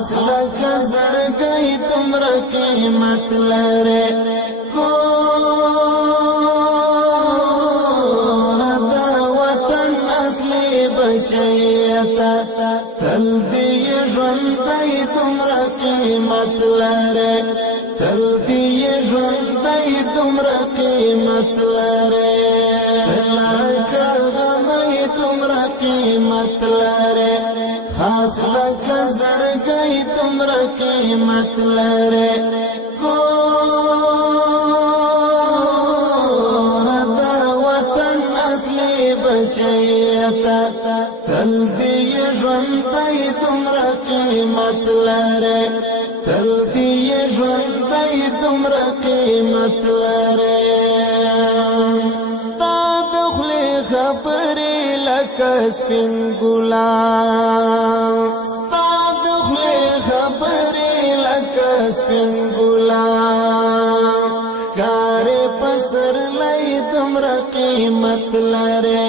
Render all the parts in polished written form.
خاص لکه زړګی تمره قیمت لري کور د وطن اصلي بچیتا تل دې ژوندی تمره قیمت لري تل دې ژوندی تمره قیمت لري لکه غمی تمره قیمت لري خاص لکه زړګی تمره قیمت لري کور د وطن اصلي بچیتا تل دې ژوندی تمره قیمت لري تل دې ژوندی تمره قیمت لري ستا د خولې خبرې لکه سپین ګلان ستا د خولې خبرې لکه سپین ګلان کارې پسرلی تمره قیمت لري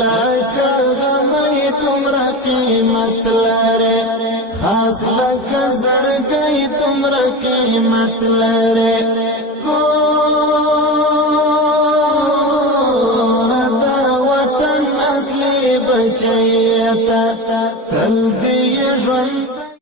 لکه غمی تمره قیمت لري خاص لکه زړګی تمره قیمت لري کور د وطن اصلي بچیتا